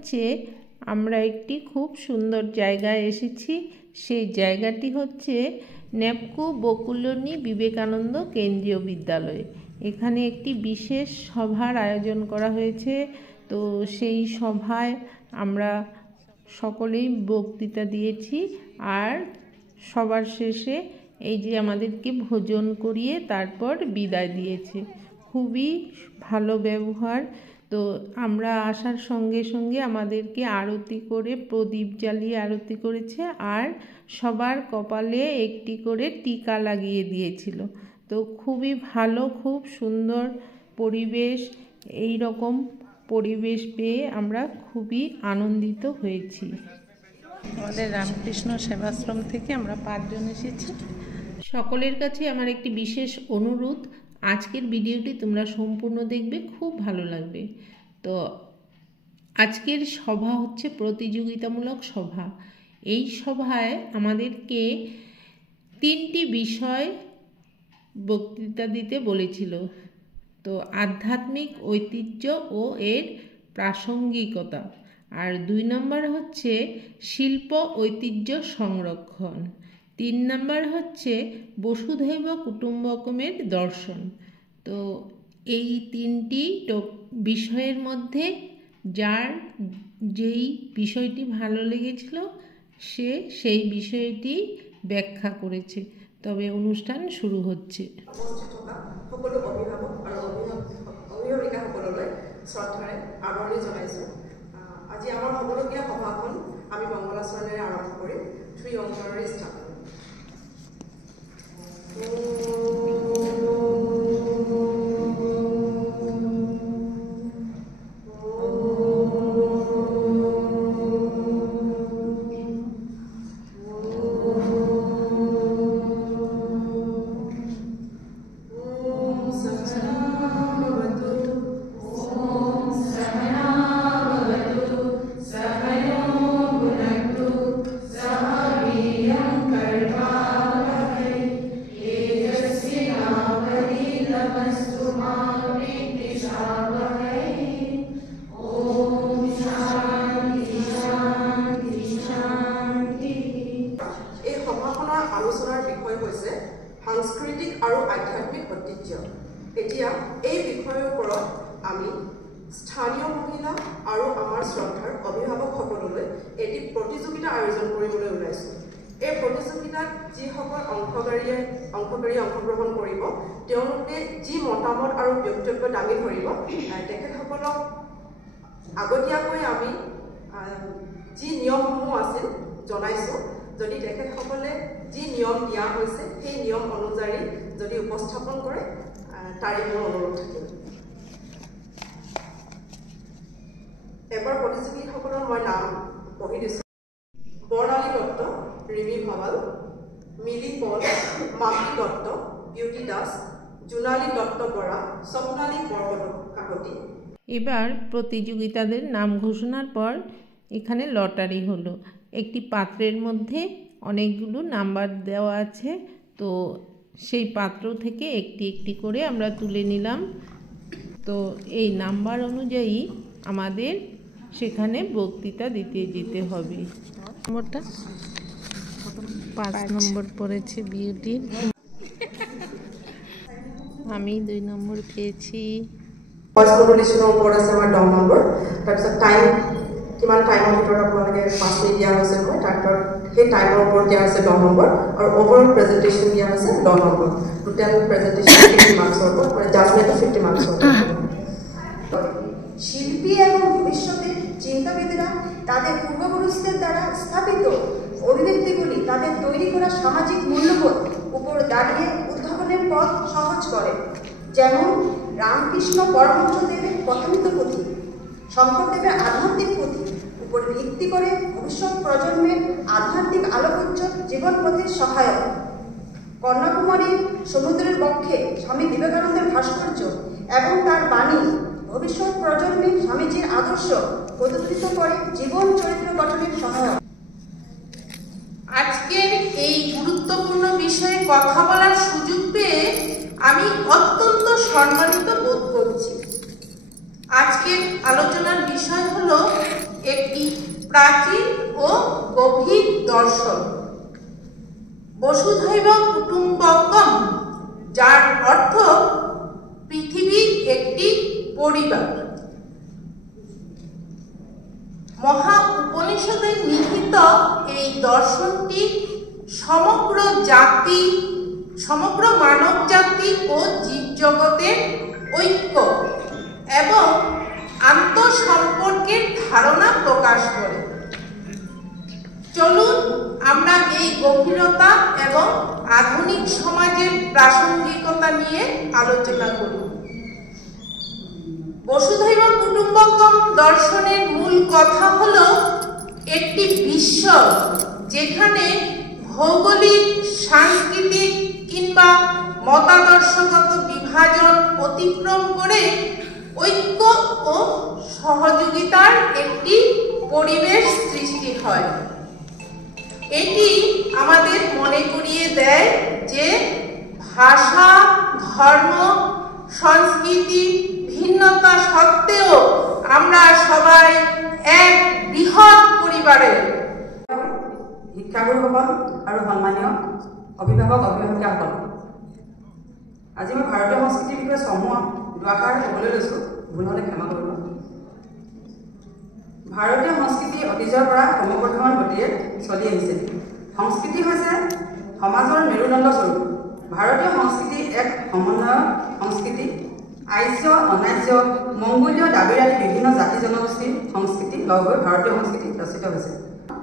হচ্ছে আমরা একটি খুব সুন্দর জায়গায় এসেছি। সেই জায়গাটি হচ্ছে ন্যাপকো বকুলনী বিবেকানন্দ কেন্দ্রীয় বিদ্যালয়। এখানে একটি বিশেষ সভার আয়োজন করা হয়েছে। তো সেই সভায় আমরা সকলেই বক্তৃতা দিয়েছি। আর সবার শেষে এই যে আমাদেরকে ভোজন করিয়ে তারপর বিদায় দিয়েছে। খুবই ভালো ব্যবহার। তো আমরা আসার সঙ্গে সঙ্গে আমাদেরকে আরতি করে প্রদীপ জ্বালিয়ে আরতি করেছে, আর সবার কপালে একটি করে টিকা লাগিয়ে দিয়েছিল। তো খুবই ভালো, খুব সুন্দর পরিবেশ। এই রকম পরিবেশ পেয়ে আমরা খুবই আনন্দিত হয়েছি। আমাদের রামকৃষ্ণ সেবাশ্রম থেকে আমরা 5 জন এসেছি। সকলের কাছে আমার একটি বিশেষ অনুরোধ, আজকের ভিডিওটি তোমরা সম্পূর্ণ দেখবে, খুব ভালো লাগবে। তো আজকের সভা হচ্ছে প্রতিযোগিতামূলক সভা। এই সভায় আমাদেরকে 3টি বিষয় বক্তৃতা দিতে বলেছিল। তো আধ্যাত্মিক ঐতিহ্য ও এর প্রাসঙ্গিকতা, আর 2 নম্বর হচ্ছে শিল্প ঐতিহ্য সংরক্ষণ, 3 নম্বর হচ্ছে বসুধৈব কুটুম্বকমের দর্শন। তো এই 3টি বিষয়ের মধ্যে যার যেই বিষয়টি ভালো লেগেছিল সে সেই বিষয়টি ব্যাখ্যা করেছে। তবে অনুষ্ঠান শুরু হচ্ছে। সকলো অভিভাৱক আৰু অভিভাৱিকাসকললৈ শ্ৰদ্ধাৰে আদৰণি জনাইছোঁ। আজি আমাৰ হ'বলগীয়া সভাখন আমি মংগলাচৰণেৰে আৰম্ভ কৰিম। 3 অংশৰে ষ্টাৰ্ট কৰিম। আলোচনাৰ বিষয় হৈছে সাংস্কৃতিক আৰু আধ্যাত্মিক ঐতিহ্য। এতিয়া এই বিষয়ৰ ওপৰত আমি স্থানীয় মহিলা আৰু আমাৰ শ্ৰদ্ধাৰ অভিভাৱকসকললৈ এটি প্ৰতিযোগিতা আয়োজন কৰিবলৈ ওলাইছোঁ। এই প্ৰতিযোগিতাত যিসকল অংশকাৰীয়ে অংশগ্ৰহণ কৰিব, তেওঁলোকে যি মতামত আৰু বক্তব্য দাঙি ধৰিব, তেখেতসকলক আগতীয়াকৈ আমি যি নিয়মসমূহ আছিল জনাইছোঁ। যদি তেখেতসকলে যি নিয়ম দিয়া হৈছে সেই নিয়ম অনুযায়ী যদি উপস্থাপন কৰে, তাৰে মোৰ অনুৰোধ থাকিল। এবাৰ প্ৰতিযোগীসকলৰ মই নাম পঢ়ি দিছোঁ। বৰ্ণালী দত্ত, ৰিমি ভৱাল, মিলি পল, মাম্পি দত্ত, বিউটি দাস, জোনালী দত্ত বৰা, স্বপ্নালী বৰকাকতি। এবার প্রতিযোগিতাদের নাম ঘোষণার পর এখানে লটারি হলো। একটি পাত্রের মধ্যে অনেকগুলো নাম্বার দেওয়া আছে। তো সেই পাত্র থেকে একটি একটি করে আমরা তুলে নিলাম। তো এই নাম্বার অনুযায়ী আমাদের সেখানে বক্তৃতা দিতে যেতে হবে। নম্বরটা 5 নম্বর পড়েছে বিউটি। আমি 2 নম্বর পেয়েছি। ফার্স্ট মডুলেশনৰ ওপৰত আছে আমাৰ 10 নম্বৰ। তাৰপিছত টাইম, কিমান টাইমৰ ভিতৰত আপোনালোকে 5 মিনিট দিয়া হৈছে মই, তাৰপিছত সেই টাইমৰ ওপৰত দিয়া হৈছে 10 নম্বৰ, আৰু অভাৰঅল প্ৰেজেণ্টেশ্যন দিয়া হৈছে 10 নম্বৰ। টোটেল প্ৰেজেণ্টেশ্যন 50 মাৰ্কছৰ ওপৰত, মানে জাজমেণ্টটো 50 মাৰ্কছৰ ওপৰত। শিল্পী এবং ভবিষ্যতের চিন্তাবিদরা তাদের পূর্বপুরুষদের দ্বারা স্থাপিত অভিব্যক্তিগুলি তাদের তৈরি করা সামাজিক মূল্যবোধ উপর দাঁড়িয়ে উদ্ভাবনের পথ সহজ করে। যেমন রামকৃষ্ণ পরমহংসদেবের কথামৃত পুঁথি, শঙ্করদেবের আধ্যাত্মিক পুঁথি উপর ভিত্তি করে ভবিষ্যৎ প্রজন্মের আধ্যাত্মিক আলোকোজ্জ্বল জীবন পথের সহায়ক। কন্যাকুমারীর সমুদ্রের বক্ষে স্বামী বিবেকানন্দের ভাস্কর্য এবং তার বাণী ভবিষ্যৎ প্রজন্মে স্বামীজির আদর্শ প্রতিফলিত করে জীবন চরিত্র গঠনের সহায়ক। আজকের এই গুরুত্বপূর্ণ বিষয়ে কথা বলার সুযোগ পেয়ে আমি অত্যন্ত সম্মানিত বোধ করছি। আজকের আলোচনার বিষয় হলো প্রাচীন ও গভীর দর্শন। বসুধৈব কুটুম্বকম, যার অর্থ পৃথিবী একটি পরিবার। মহা উপনিষদে নিহিত এই দর্শনটি সমগ্র মানব জাতি ও জীবজগতের ঐক্য এবং আন্তঃসম্পর্কের ধারণা প্রকাশ করে। চলুন আমরা এই গভীরতা এবং আধুনিক সমাজের প্রাসঙ্গিকতা নিয়ে আলোচনা করি। বসুধৈব কুটুম্বকম দর্শনের মূল কথা হলো একটি বিশ্ব যেখানে ভৌগোলিক, সাংস্কৃতিক কিংবা মতাদর্শগত বিভাজন অতিক্রম করে ঐক্য ও সহযোগিতার একটি পরিবেশ সৃষ্টি হয়। এটি আমাদের মনে করিয়ে দেয় যে ভাষা, ধর্ম, সংস্কৃতি ভিন্নতা সত্ত্বেও আমরা সবাই এক বৃহৎ পরিবারের। শিক্ষাগুৰুসকল আৰু সন্মানীয় অভিভাৱক অভিভাৱিকাসকল, আজি মই ভাৰতীয় সংস্কৃতিৰ বিষয়ে সমূহ দুআষাৰ ক'বলৈ লৈছোঁ, ভুল হ'লে ক্ষমা কৰিব। ভাৰতীয় সংস্কৃতি অতীজৰ পৰা ক্ৰমবৰ্ধমান গতিৰে চলি আহিছে। সংস্কৃতি হৈছে সমাজৰ মেৰুদণ্ড স্বৰূপ। ভাৰতীয় সংস্কৃতি এক সমন্বয়ক সংস্কৃতি। আৰ্য, অনাৰ্য, মংগোলীয়, দ্ৰাবিড় আদি বিভিন্ন জাতি জনগোষ্ঠীৰ সংস্কৃতি লগ হৈ ভাৰতীয় সংস্কৃতি ৰচিত হৈছে।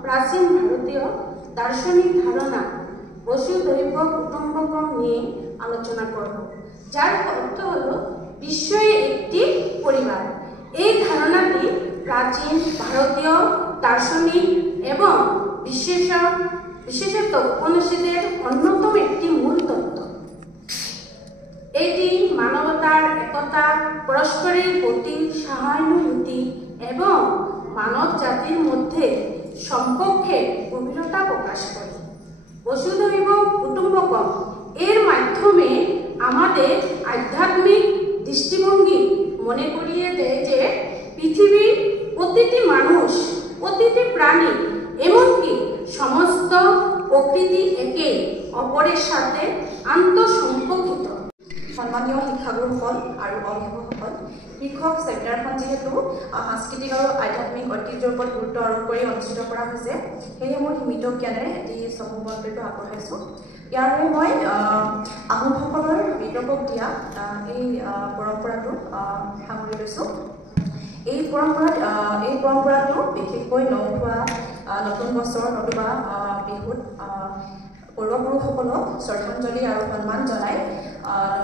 প্রাচীন ভারতীয় দার্শনিক ধারণা বসুধৈব কুটুম্বকম নিয়ে আলোচনা করব, যার অর্থ হলো বিশ্বই একটি পরিবার। এই ধারণাটি প্রাচীন ভারতীয় দার্শনিক এবং বিশেষত উপনিষদের অন্যতম একটি মূল তত্ত্ব। এটি মানবতার একতা, পরস্পরের প্রতি সহানুভূতি এবং মানব জাতির মধ্যে সম্পর্কের গভীরতা প্রকাশ করে। বসুধৈব কুটুম্বকম এর মাধ্যমে আমাদের আধ্যাত্মিক দৃষ্টিভঙ্গি মনে করিয়ে দেয় যে পৃথিবীর প্রতিটি মানুষ, প্রতিটি প্রাণী, এমনকি সমস্ত প্রকৃতি একে অপরের সাথে আন্তঃসম্পর্কিত। সন্মানীয় শিক্ষাগুৰুসকল আৰু অভিভাৱকসকল, শিক্ষক চেমিনাৰখন যিহেতু সাংস্কৃতিক আৰু আধ্যাত্মিক ঐতিহ্যৰ ওপৰত গুৰুত্ব আৰোপ কৰি অনুষ্ঠিত কৰা হৈছে, সেয়ে মোৰ সীমিত জ্ঞানেৰে এটি চমু মন্তব্য আগবঢ়াইছোঁ। ইয়াৰে মই আহোমসকলৰ মৃতকক দিয়া এই পৰম্পৰাটো সামৰি লৈছোঁ। এই পৰম্পৰাটো বিশেষকৈ নখোৱা, নতুন বছৰ নতুবা বিহুত পূৰ্বপুৰুষসকলক শ্ৰদ্ধাঞ্জলি আৰু সন্মান জনাই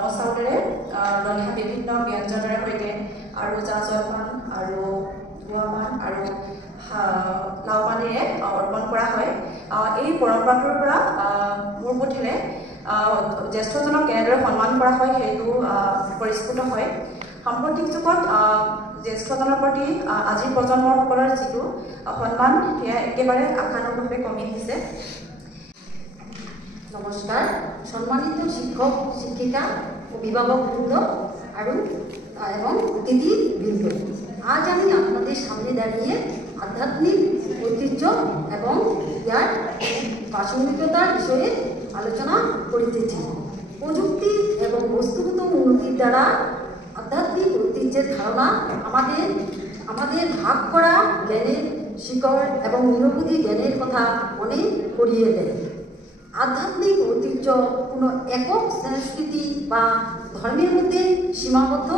নমস্কাৰেৰে ৰন্ধা বিভিন্ন ব্যঞ্জনেৰে সৈতে আৰু জা জলপান আৰু ধোৱামান আৰু লাও পানীৰে অৰ্পণ কৰা হয়। এই পৰম্পৰাটোৰ পৰা মোৰ বোধেৰে জ্যেষ্ঠজনক কেনেদৰে সন্মান কৰা হয় সেইটো পৰিস্ফুট হয়। সাম্প্ৰতিক যুগত জ্যেষ্ঠজনৰ প্ৰতি আজিৰ প্ৰজন্মসকলৰ যিটো সন্মান সেয়া একেবাৰে আশানুৰূপে কমি আহিছে। নমস্কার, সম্মানিত শিক্ষক, শিক্ষিকা, অভিভাবকবৃন্দ এবং অতিথিবৃন্দ, আজ আমি আপনাদের সামনে দাঁড়িয়ে আধ্যাত্মিক ঐতিহ্য এবং ইয়ার প্রাসঙ্গিকতার বিষয়ে আলোচনা করিতেছি। প্রযুক্তি এবং বস্তুগত উন্নতির দ্বারা আধ্যাত্মিক ঐতিহ্যের ধারণা আমাদের ভাগ করা জ্ঞানের শিকড় এবং মূল্যবোধী জ্ঞানের কথা মনে করিয়ে দেয়। আধ্যাত্মিক ঐতিহ্য কোনো একক সংস্কৃতি বা ধর্মের মধ্যে সীমাবদ্ধ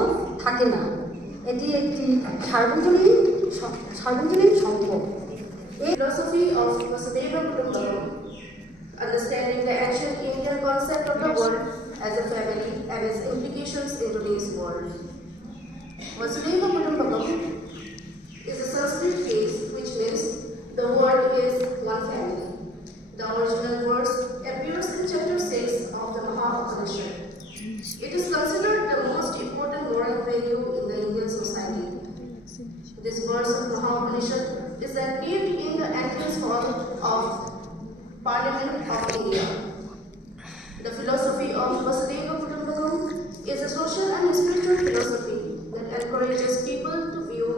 থাকে না, এটি একটি সার্বজনীন সম্পদ। Philosophy of Vasudhaiva Kutumbakam, understanding the ancient Indian concept of the world as a family and its implications in today's world. Vasudhaiva Kutumbakam is a Sanskrit phrase which means the world is one family. The original verse appears in chapter 6 of the Mahabharata. It is considered the most important moral value in the Indian society. This verse of Mahabharata is appeared in the entrance hall of Parliament of India. The philosophy of Vasudhaiva Kutumbakam is a social and spiritual philosophy that encourages people to view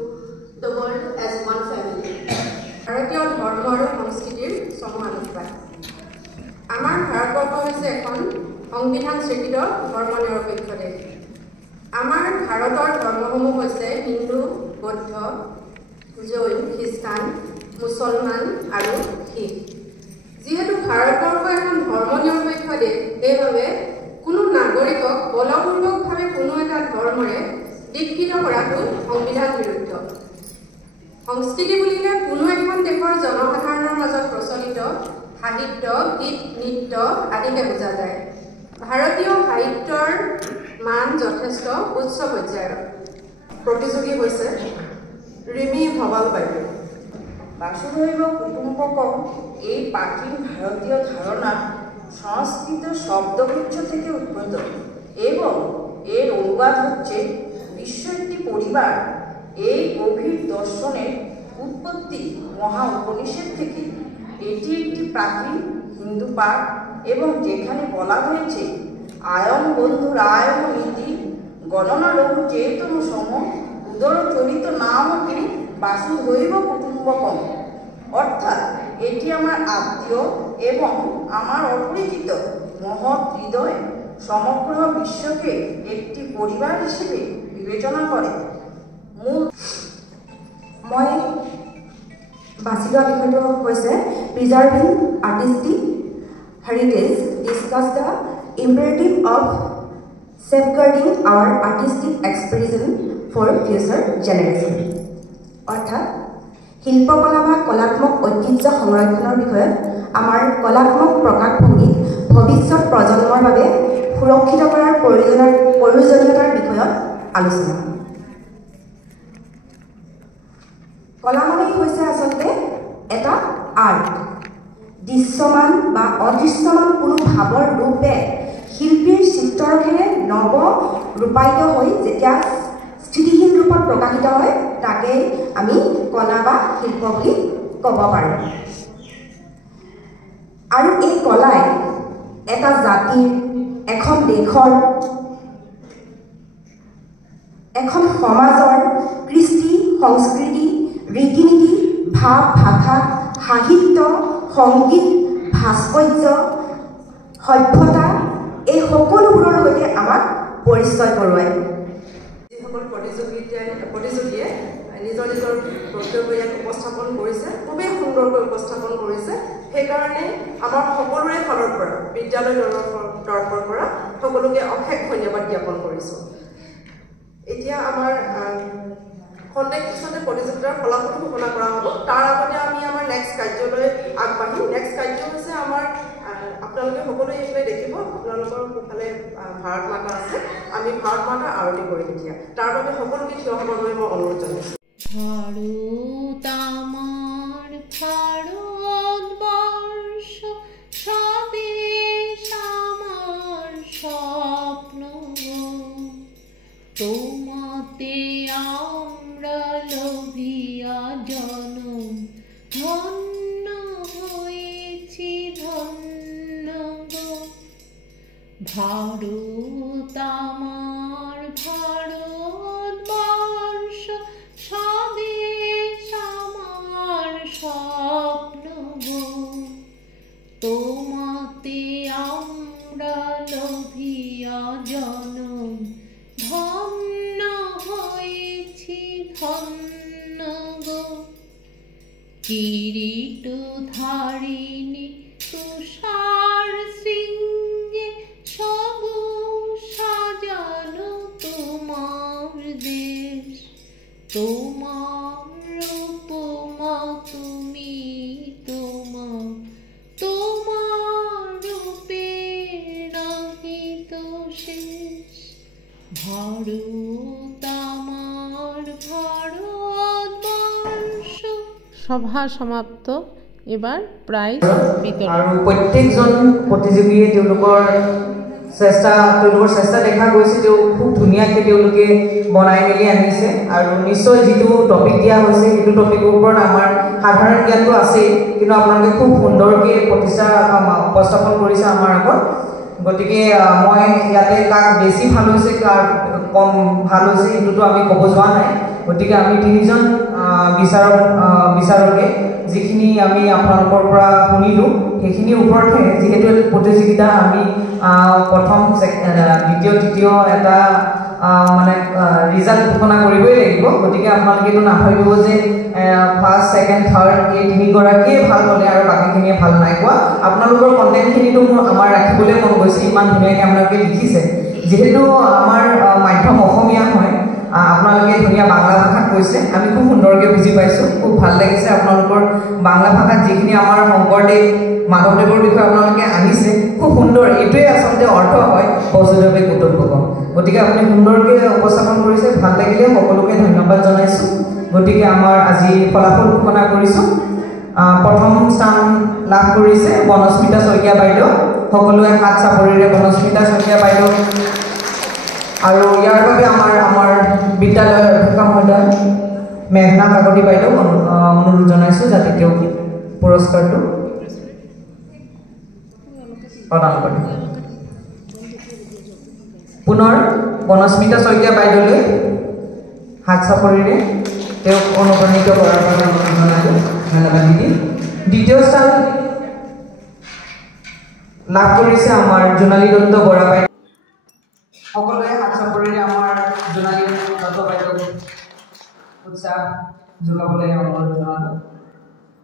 the world as one family. সংবিধান স্বীকৃত ধৰ্মনিৰপেক্ষ দেশ। আমাৰ ভাৰতৰ ধৰ্মসমূহ হৈছে হিন্দু, বৌদ্ধ, জৈন, খ্ৰীষ্টান, মুছলমান আৰু শিখ। যিহেতু ভাৰতবৰ্ষ এখন ধৰ্মনিৰপেক্ষ দেশ, সেইবাবে কোনো নাগৰিকক বলপূৰ্বকভাৱে কোনো এটা ধৰ্মৰে দীক্ষিত কৰাটো সংবিধান বিৰুদ্ধ। সংস্কৃতি বুলিলে কোনো এখন দেশৰ জনসাধাৰণৰ মাজত প্ৰচলিত সাহিত্য, গীত, নৃত্য আদিকে বুজা যায়। ভাৰতীয় সাহিত্যৰ মান যথেষ্ট উচ্চ পৰ্যায়ৰ। প্ৰতিযোগী হৈছে ৰিমি ভৱাল বাইদেউ। বাসুধৈব কুটুম্বকম এই প্রাচীন ভারতীয় ধারণা সংস্কৃত শব্দগুচ্ছ থেকে উদ্ভূত এবং এর অনুবাদ হচ্ছে বিশ্ব একটি পরিবার। এই গভীর দর্শনের উৎপত্তি মহা উপনিষদ থেকে। এটি একটি প্রাচীন হিন্দু পাঠ এবং যেখানে বলা হয়েছে আয়ম বন্ধুর আয়ম নীতি গণনা লঘু চেতন সম উদর চরিত নামটি বাসুধৈব কুটুম্বকম, অর্থাৎ এটি আমার আত্মীয় এবং আমার অপরিচিত মহৎ হৃদয় সমগ্র বিশ্বকে একটি পরিবার হিসেবে বিবেচনা করে। মই বাছি লোৱা বিষয়টো হৈছে preserving artistic heritage, discuss the imperative of safeguarding our artistic expression for future generation. অৰ্থাৎ শিল্পকলা বা কলাত্মক ঐতিহ্য সংৰক্ষণৰ বিষয়ত আমাৰ কলাত্মক প্ৰকাশভংগীক ভৱিষ্যত প্ৰজন্মৰ বাবে সুৰক্ষিত কৰাৰ প্ৰয়োজনীয়তাৰ বিষয়ত আলোচনা। কলা মানে হৈছে আচলতে এটা আৰ্ট। দৃশ্যমান বা অদৃশ্যমান কোনো ভাৱৰ ৰূপে শিল্পীৰ চিত্ৰৰখেৰে নৱ ৰূপায়িত হৈ যেতিয়া স্থিতিহীন ৰূপত প্ৰকাশিত হয় তাকেই আমি কলা বা শিল্প বুলি ক'ব পাৰোঁ। আৰু এই কলাই এটা জাতিৰ, এখন দেশৰ, এখন সমাজৰ কৃষ্টি, সংস্কৃতি, ৰীতি নীতি, ভাৱ, ভাষা, সাহিত্য, সংগীত, ভাস্কৰ্য, সভ্যতা এই সকলোবোৰৰ সৈতে আমাক পৰিচয় কৰোৱায়। যিসকল প্ৰতিযোগীয়ে নিজৰ নিজৰ বক্তব্য ইয়াত উপস্থাপন কৰিছে, খুবেই সুন্দৰকৈ উপস্থাপন কৰিছে। সেইকাৰণে আমাৰ সকলোৰে ফালৰ পৰা, বিদ্যালয় তৰফৰ পৰা সকলোকে অশেষ ধন্যবাদ জ্ঞাপন কৰিছোঁ। এতিয়া আমাৰ খন্তেক পিছতে প্ৰতিযোগিতাৰ ফলাফল ঘোষণা কৰা হ'ব। তাৰ আগতে আমি আমাৰ নেক্সট কাৰ্যলৈ আগবাঢ়িম। নেক্সট কাৰ্য হৈছে আমাৰ, আপোনালোকে সকলোৱে এইফালে দেখিব, আপোনালোকৰ সোঁফালে ভাৰত মাতা আছে। আমি ভাৰত মাতা আৰতি কৰিম এতিয়া। তাৰ বাবে সকলোকে থিয় হ'বৰ বাবে মই অনুৰোধ জনাইছোঁ। ভারত আমার ভারতবর্ষ, স্বদেশ আমার স্বপ্ন, তোমাতে আমরা লোভিয়া জনম, ধন্য হয়েছি ধন্য গো। ভারত আমার ভারতবর্ষ, স্বদেশ আমার স্বপ্ন গো, তোমাতে আমরা লোভিয়া জনম, ধন্য হয়েছি ধন্য গো। কিরীট ধারিণী তুষার শৃঙ্গে, সবুজ সাজানো তোমার দেশ, তোমার উপমা তুমি, তোমার রূপের নাহি তো শেষ। ভারত আমার ভারতবর্ষ। সভা সমাপ্ত। এবার প্রাইজ বিতরণ। আৰু প্ৰত্যেকজন প্ৰতিযোগীয়ে তেওঁলোকৰ চেষ্টা দেখা গৈছে। খুব ধুনীয়াকৈ তেওঁলোকে বনাই মেলি আনিছে। আৰু নিশ্চয় যিটো টপিক দিয়া হৈছে সেইটো টপিকৰ ওপৰত আমাৰ সাধাৰণ জ্ঞানটো আছেই, কিন্তু আপোনালোকে খুব সুন্দৰকৈ উপস্থাপন কৰিছে আমাৰ আগত। গতিকে মই ইয়াতে কাক বেছি ভাল হৈছে, কাক কম ভাল হৈছে সেইটোতো আমি ক'ব যোৱা নাই। গতিকে আমি তিনিজন বিচাৰকে যিখিনি আমি আপোনালোকৰ পৰা শুনিলোঁ সেইখিনিৰ ওপৰতহে যিহেতু প্ৰতিযোগিতা আমি প্ৰথম দ্বিতীয় তৃতীয় এটা মানে ৰিজাল্ট ঘোষণা কৰিবই লাগিব গতিকে আপোনালোকেতো নাভাবিব যে ফাৰ্ষ্ট ছেকেণ্ড থাৰ্ড এই তিনিগৰাকীয়ে ভাল ক'লে আৰু বাকীখিনিয়ে ভাল নাই কোৱা আপোনালোকৰ কণ্টেণ্টখিনিতো আমাৰ ৰাখিবলৈ মন গৈছে ইমান ধুনীয়াকৈ আপোনালোকে লিখিছে যেহেতু আমাৰ মাধ্যম অসমীয়া হয় আপোনালোকে ধুনীয়া বাংলা ভাষাত কৈছে আমি খুব সুন্দৰকৈ বুজি পাইছোঁ খুব ভাল লাগিছে আপোনালোকৰ বাংলা ভাষাত যিখিনি আমাৰ শংকৰদেৱ মাধৱদেৱৰ বিষয়ে আপোনালোকে আনিছে খুব সুন্দৰ এইটোৱে আচলতে অৰ্থ হয় বসুদেৱে কুটুম্বকম গতিকে আপুনি সুন্দৰকৈ উপস্থাপন কৰিছে ভাল লাগিলে সকলোকে ধন্যবাদ জনাইছোঁ গতিকে আমাৰ আজি ফলাফল ঘোষণা কৰিছোঁ প্ৰথম স্থান লাভ কৰিছে বনস্মিতা শইকীয়া বাইদেউ সকলোৱে হাত চাপৰিৰে বনস্মিতা শইকীয়া বাইদেউ আৰু ইয়াৰ বাবে আমাৰ বিদ্যালয়ৰ অধ্যক্ষ মহোদয় মেঘনা কাকতি বাইদেউ অনুৰোধ জনাইছোঁ যাতে তেওঁ পুৰস্কাৰটো প্ৰদান কৰে পুনৰ বনস্মিতা শইকীয়া বাইদেউলৈ হাত চাপৰিৰে তেওঁক অনুপ্ৰাণিত কৰাৰ বাবে অনুৰোধ জনাইছোঁ ধন্যবাদ দিদি দ্বিতীয় স্থান লাভ কৰিছে আমাৰ জোনালী দত্ত বৰা বাইদেউ সকলোৱে হাত চাপৰিৰে আমাৰ জোনালী দত্ত বাইদেউ উৎসাহ যোগাবলৈ অনুৰোধ জনালোঁ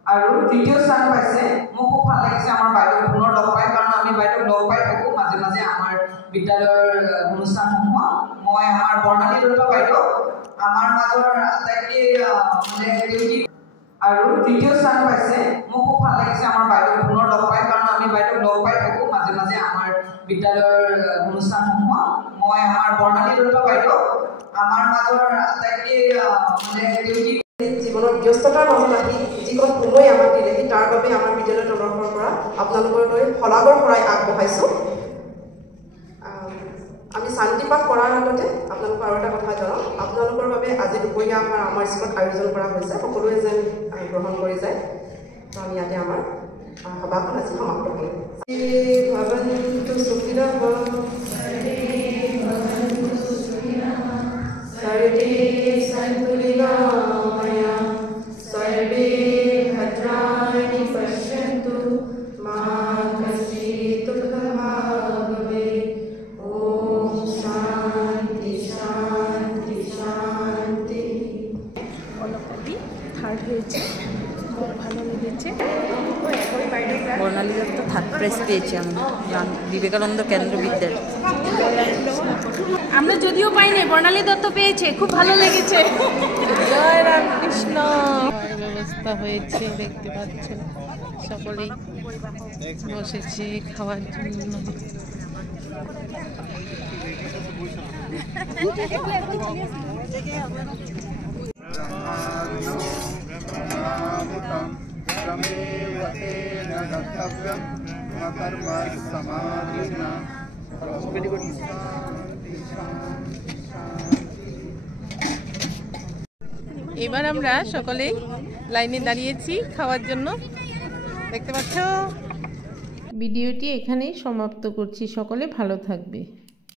আৰু তৃতীয় স্থান পাইছে মোক খুব ভাল লাগিছে আমাৰ বাইদেউ পুনৰ লগ পাই কাৰণ আমি বাইদেউ লগ পাই থাকোঁ মাজে মাজে আমাৰ বিদ্যালয়ৰ অনুষ্ঠানসমূহত মই আমাৰ বৰ্ণালী দত্ত বাইদেউ আমাৰ মাজৰ আটাইতকৈ মানে ডিউটি আৰু তৃতীয় স্থান পাইছে মোক খুব ভাল লাগিছে আমাৰ বাইদেউ পুনৰ লগ পাই কাৰণ আমি বাইদেউ লগ পাই থাকোঁ মাজে মাজে আমাৰ বিদ্যালয়ৰ অনুষ্ঠানসমূহত মই আমাৰ বৰ্ণালী দত্ত বাইদেউ আমাৰ মাজৰ আটাইতকৈ মানে ডিউটি জীৱনৰ ব্যস্ততাৰ মাজত আহি যিকণ সময় আমাক দিলেহি তাৰ বাবে আমাৰ বিদ্যালয়ৰ তৰফৰ পৰা আপোনালোকলৈ শলাগৰ শৰাই আগবঢ়াইছোঁ আমি শান্তি পাঠ কৰাৰ আগতে আপোনালোকক আৰু এটা কথা জনাওঁ আপোনালোকৰ বাবে আজি দুপৰীয়া আমাৰ স্কুলত আয়োজন কৰা হৈছে সকলোৱে যেন গ্ৰহণ কৰি যায় তো আমি ইয়াতে আমাৰ সভাখন আজি সমাপ্ত কৰিম বর্ণালী দত্ত থার্ড প্রাইজ পেয়েছি আমরা বিবেকানন্দ কেন্দ্র বিদ্যালয় আমরা যদিও পাইনি বর্ণালী দত্ত পেয়েছে খুব ভালো লেগেছে জয় রামকৃষ্ণ ব্যবস্থা হয়েছে দেখতে পাচ্ছেন সকলেই বসেছে খাওয়ার জন্য এবার আমরা সকলেই লাইনে দাঁড়িয়েছি খাওয়ার জন্য দেখতে পাচ্ছ ভিডিওটি এখানেই সমাপ্ত করছি সকলে ভালো থাকবে।